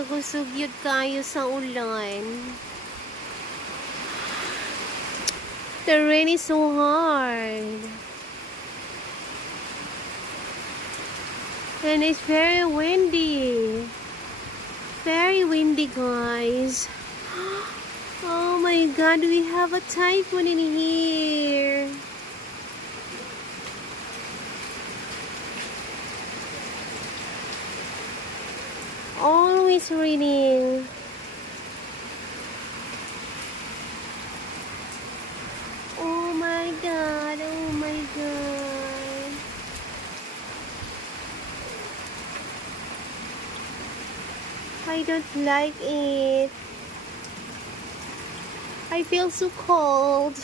nagagusugyod kayo sa ulan. The rain is so hard. And it's very windy. Very windy, guys. Oh my god, we have a typhoon in here. Always raining. Oh my god, oh my god. I don't like it. I feel so cold.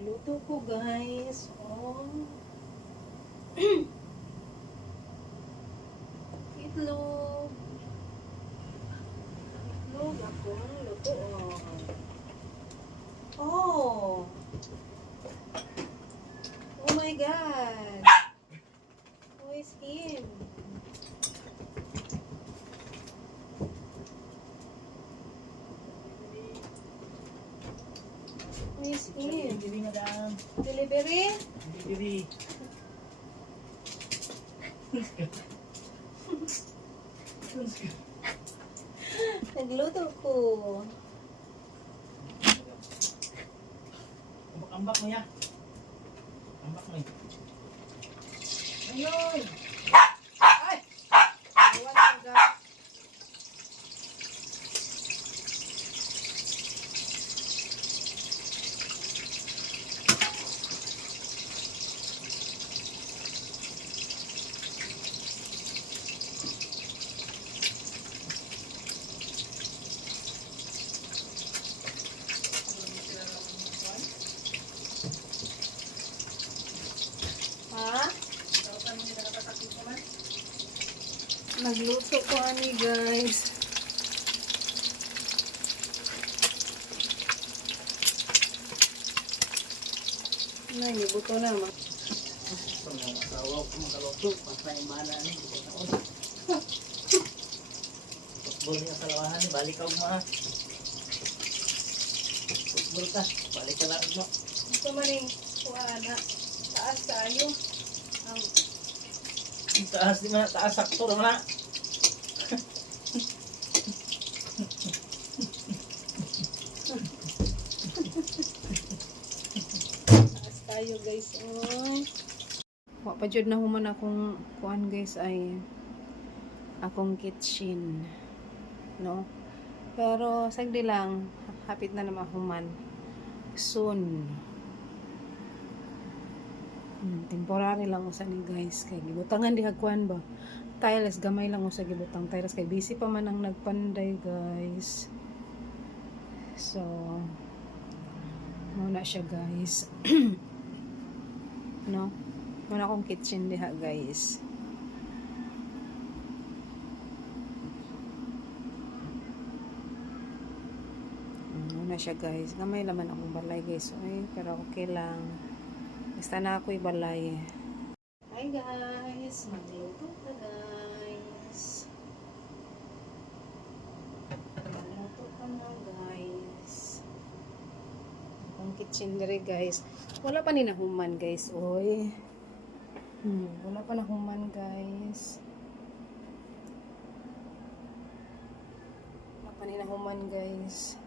Luto ko, guys. Oh. Itlog. Itlog ako ng luto. Oh. Oh my god. Who is him? Who is him? Delivery, madam. Delivery? Delivery. Nagluto ko. Ambak mo ya. Ambak mo. Ayun. Ay! Awan ka. Ha? Nagluto ko ani, guys. Nay, nibuto na ma. Sa mga asawa ko makaluto, patay mana ni. Football niya sa lawahan ni, balik ka ma. Football ka, balik ka lang mo. Ito maning kuana. Taas tayo. Taas di mana, taas sakto na mana. Taas tayo, guys. Oh. Wa pa jud na human akong kuan, guys, ay akong kitchen. No? Pero sagdi lang, hapit na naman human. Soon. Temporary lang usa ni, guys, kay gibutangan di hagkuan ba. Tiles gamay lang usa gibutang tiles kay busy pa man ang nagpanday, guys. So muna siya, guys. No? Muna akong kitchen diha, guys. Muna siya, guys. Gamay laman akong balay, guys. Ay, pero okay lang. Basta na ako'y balay. Hi, guys. Magluto ka, guys. Magluto ka na, guys. Ang kitchen dere, guys. Wala pa ni nahuman, guys. Oy. Wala pa nahuman, guys. Wala pa ni nahuman, guys.